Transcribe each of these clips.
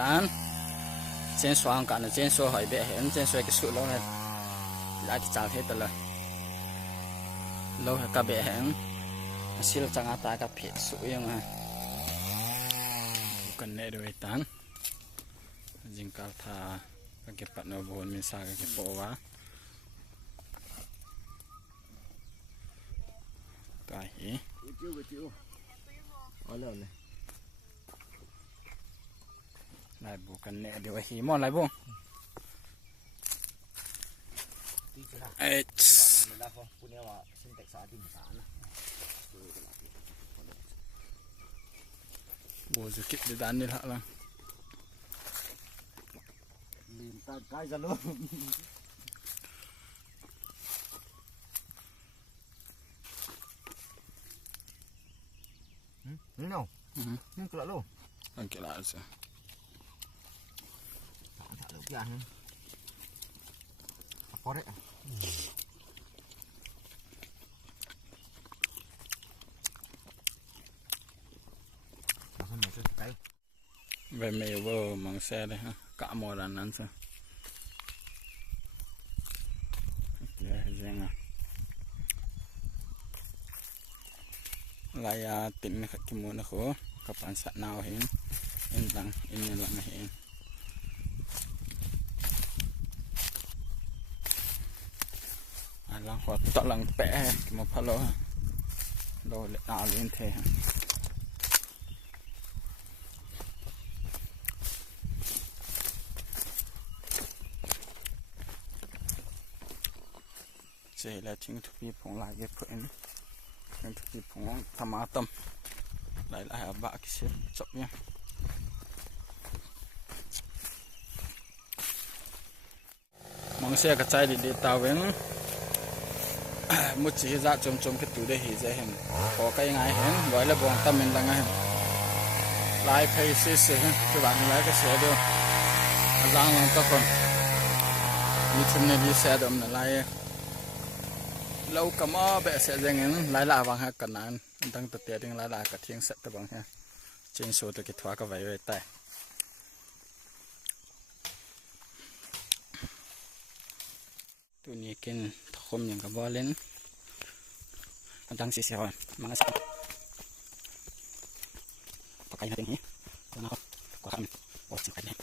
tan chen swang kan chen so hai be hen chen so ke su lo ne la ti chal he ta la lo ka be hen sil changa ta ka phe su yang ha kan ne do tan jing ka tha ka ke pat no bon min sa ka ke po wa ka hi ole lại bộ cần nè điều hí mòn lại bộ bộ dự kịp để đàn đi hạ là liền ta cái ra luôn nào nhưng cứ lại luôn anh kể lại sao được ăn có đấy về mèo vô bằng xe đây ha cả mùa đàn ăn sao lại tỉnh cái mùa nó khổ các bạn sẵn nào hiện in đằng in lặng hiện lang hoạt tọt lang pẽ một pha lô rồi ảo lên thế sẽ là chính thức bị phong lại cái phần chính thức bị phong tham á tâm lại là bạ cái xếp chậm nhé mong xe cái chai đi tàu về một chỉ ra chôm cái túi đây thì dễ hình có cái ngay hen gọi là buồng tâm mình là ngay lại phải xí các bạn lấy cái xe được lang lang các con như thế này đi xe đầm lại lâu cả mơ bẹ xe dễ nghe lại là bằng hai cần ăn đang tự tiệt đang lại cả thiên sẽ các bạn ha trên số từ cái thoa cái vậy vậy tayตัวนี้กินคมอย่างกับบอลเล่นตั้งสีเสียวมันก็สักปากไก่นาทีนี้ก็นะครับก็ทำบอลสิบแปดเนี่ย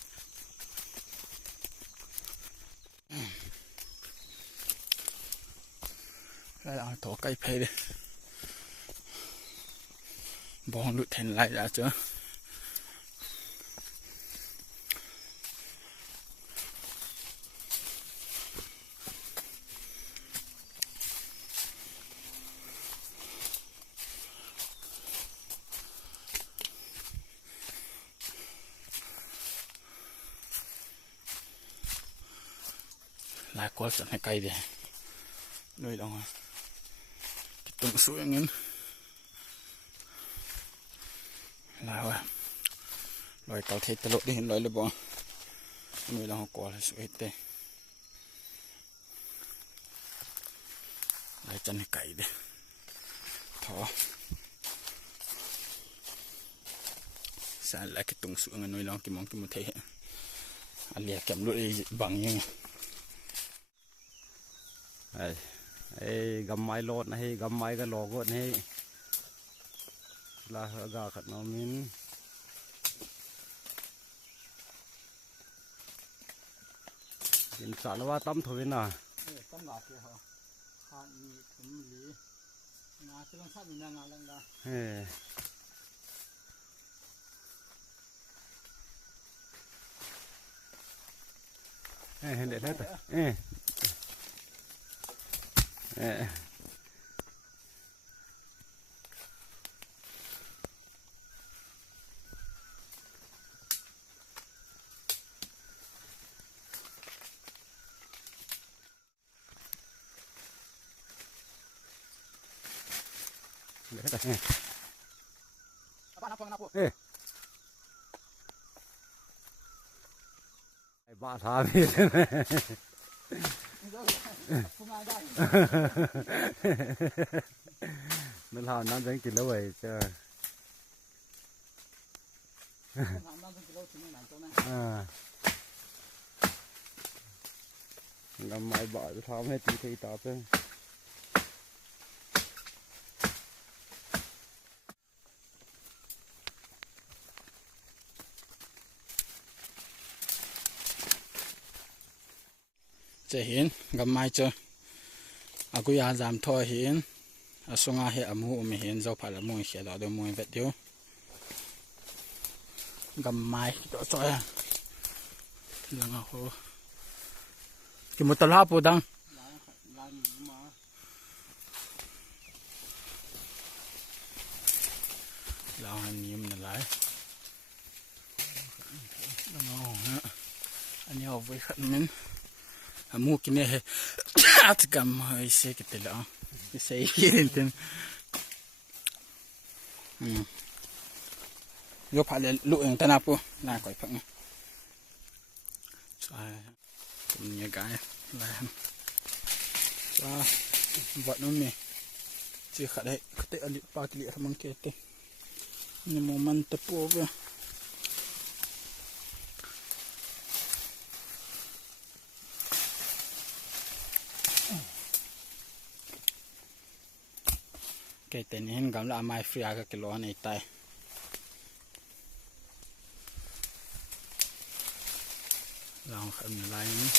แล้วเอาตัวไก่เพย์บอลหลุดเห็นไรแล้วเจ้าลายกอล์ฟให้ไกลดีด้วยลองตรงสวยงั้นลายว่าลอยเกาเทตลกได้เห็นลอยเลยบ่ด้วยลองกอล์ฟสวยเต้ลายจันให้ไกลดีท้อสารลายตรงสวยงั้นด้วยลองกินมองกินมาเทอันเลียแกมลุยบังยังไอ้กำไม้โลดนะให้กำไม้ก็หลอกก็ให้ลาหกาขัดน้ำมินเห็นสารว่าตั้มถอยน่ะตั้มหลักเลยเหรอขาดมีถึงหรืองาจะต้องทำยังไงล่ะนะเห็นเด็ดได้แต่ไอ้บ้าทาพี่นั่นหาน้ำแดงกินแล้วเว้ยเจ้า กำไม้บ่จะทำให้ตีทีต่อไปจะเห็นกำไม้เจออากุยาจามทอเห็นอาสงาเฮอมูไม่เห็นเจ้าผ่านละมวยเขียดเอาเดี๋ยวมวยเวทเดียวกำไม้ตัวซอยลังเอาโหกิมุตลาปูดังเราหันยิ้มนั่นไรลังเอาฮะอันนี้เอาไว้ขัดมันอามูกินเนี่ยอัดกำไอ้เสกติละไอ้เสกยินเต็มยกผ่านเลยลุยงตนาปูน่าก่อยพังใช่เป็นยังไงอะไรจ้าวัดนู้นมีจีขัดให้ขัดอลิปากลิทำมังเกตนี่โมมันตะปูไปเกตนี่เห็นกำลังไม้ฟรีก็กิโลในไตลองขันอะไรนี่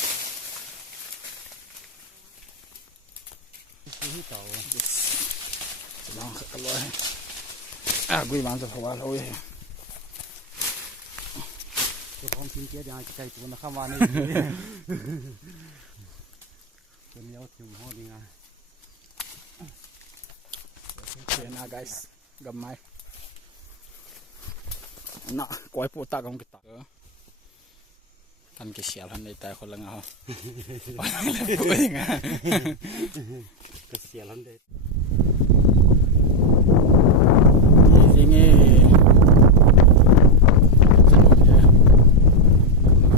จะลองขัดกันเลยกุยมันจะพอว่าเลยจะพร้อมทิ้งเกียร์ยังจะไกลตัวนะข้ามวันนี่เป็นยอดถึงห้องดีงาเชียร์นะ guys กับไม้น่ะก้อยปูตากงกิตาท่านก็เสียท่านในใจคนละเงาพูดยังไงก็เสียแล้วเด็ดจริงๆ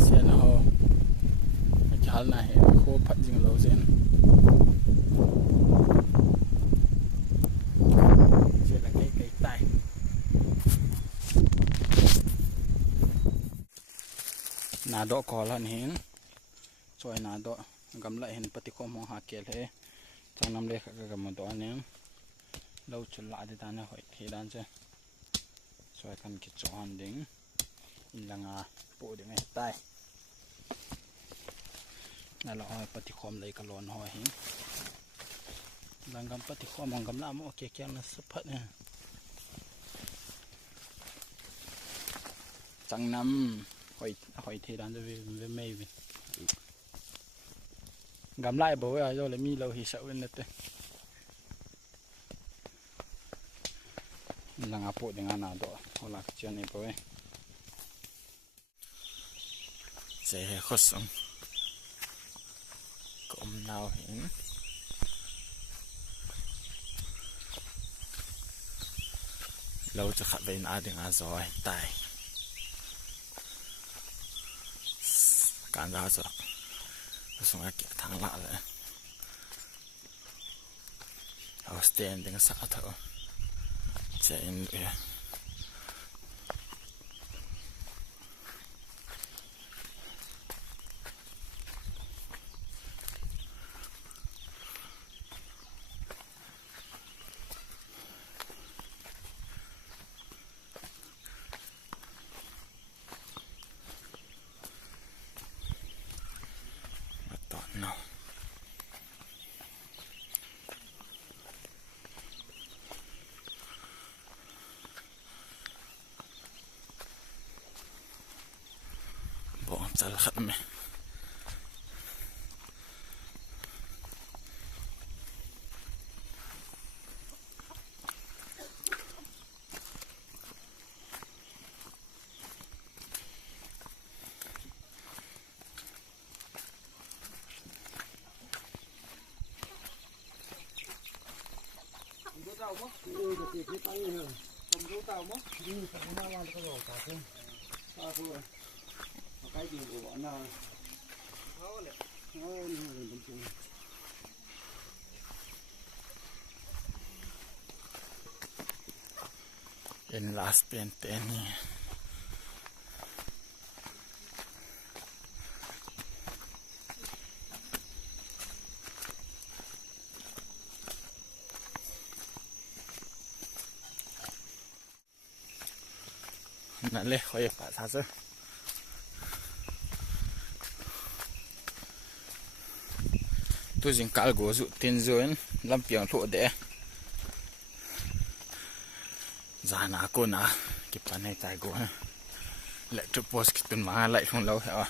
เสียนะฮะจะหันหน้าเห็นโคพัดจริงเราเส้นเสียละไกลๆตายนาดอกคอละเห็นช่วยนาดอกกำลังเห็นปฏิคมมองหาเกลือจังน้ำเล็กก็กำลังตัวนี้เราชุดละดิตาเนี่ยหอยเทดันเจ้ช่วยกันกิจวัตรดิ้งอินลังอาปูดิ้งไอ้ใต้นั่นเราเอาปฏิคมเลยกระโลนหอยหิงลังกำปฏิคมมองกำลังโอเคแค่นั้นสักพักเนี่ยจังน้ำหอยเทดันจะไม่กำไรบอกว่าเราเลยมีเราหิสเอาเน็ตเลยลังอาปูดิ้งอานาดอเขาลักเจนี่ไปเจ้าข้อสองกลมดาวเห็นเราจะขับไปอาดิ้งอาซอยตายการดาวจะส่งให้เกียรติทางละเลยเอาสเตนดิ้งสาเถอะเจนเลยจะขัดไหมดูเต่ามั้งดูจะตีที่ตั้งอยู่ผมดูเต่ามั้งดูแต่หน้าวันก็รอตาเพื่อนตาเพื่อนใครยิงกูบ้านน่ะเขาเลยนี่เป็นจริงเป็นลาสเปลี่ยนเต็นนี่ นั่นเลยค่อยปะซะซะตัวจิงกัลกูสุตินโซนลำเปียงโถเดะจานากูนะเก็บปันให้ใจกูนะเล็กทุกโพสกิตุนมาไหลของเราเหรอ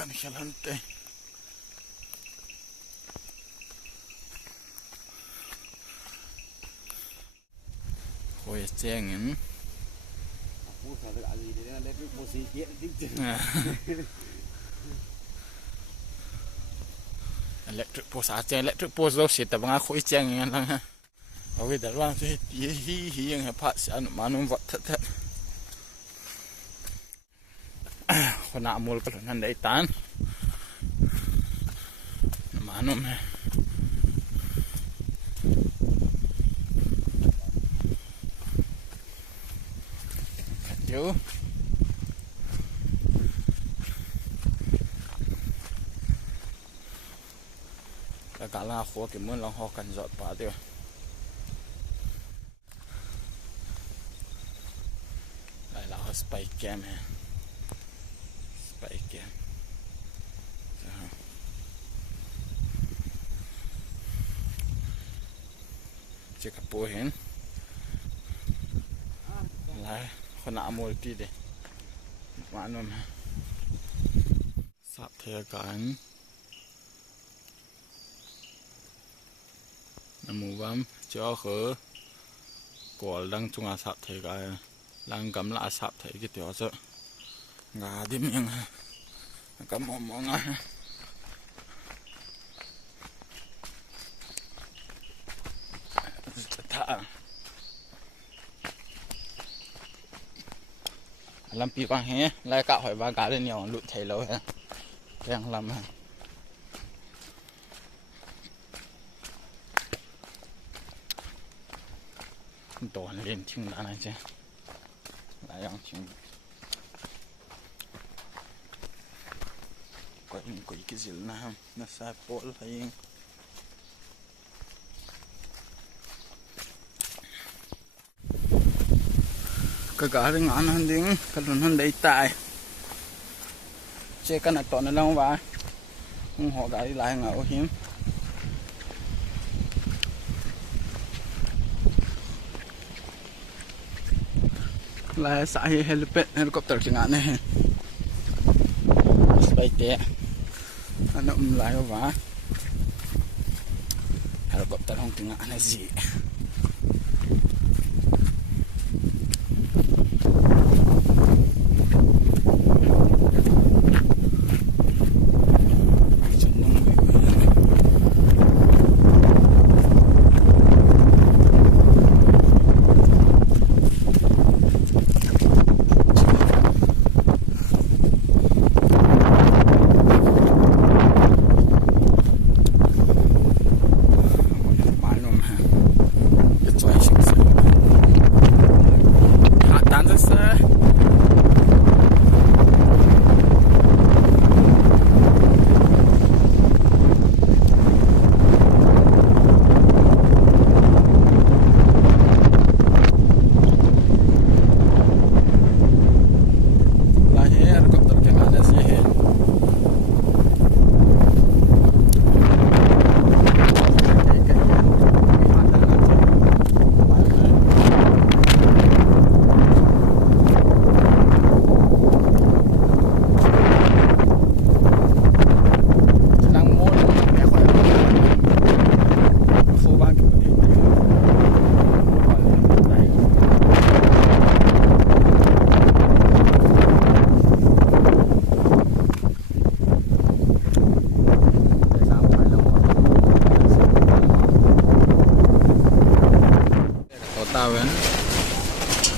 กันแค่นั้นเองโอ้ยเจ๋งงั้นผู้สาวอะไรเดี๋ยวเล็กผู้สีเกียรติจริงเล็กผู้สาวเจ๋งเล็กผู้เราเสียแต่บางคนเจ๋งอย่างนั้นนะเอาไว้แต่ว่าจะฮียังให้พัดเสียนุมานุ่มวัดแท้คนหน้ามูลก็นั่นได้ตานมานุ่มเดี๋ยวแล้วก็ลาขัวกินมื้อลองหอกันจอดป่าเดียวได้แล้วสไปแกมฮะสไปแกมเจ้ากับปูเห็นหลายคนหน้ามูลที่เดมานุ่มสับเทกันน้ำมูกมันเจ้าคือก่อลังจุงอาสับเทกันลังกำลังสับเทกิเดียวจะงาดิมยังก็มองอ่ะท่าลำปีบางแห่ไล่กะหอยบางกาเลยเนี่ยหลุดไทยแล้วฮะแรงลำฮะตัวเล่นทิ้งด้านไหนเจ้หลายอย่างทิ้งก็ยังกุยกิจิลนะครับน่าสะปวดอะไรยังก็การงานหันดิ้งก็หลุนหันได้ตายเจ้ากันตอนนั้นแล้วว่าหัวกาลายเหงาหิมลายสายเฮลิคอปเตอร์จังานเนี่ยสไปเตะอันนั้นลายว่าเฮลิคอปเตอร์ของจังานเนี่ยสิ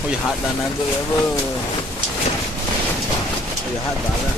Ui hạt đàn ăn rồi em ơi. Ui hạt đàn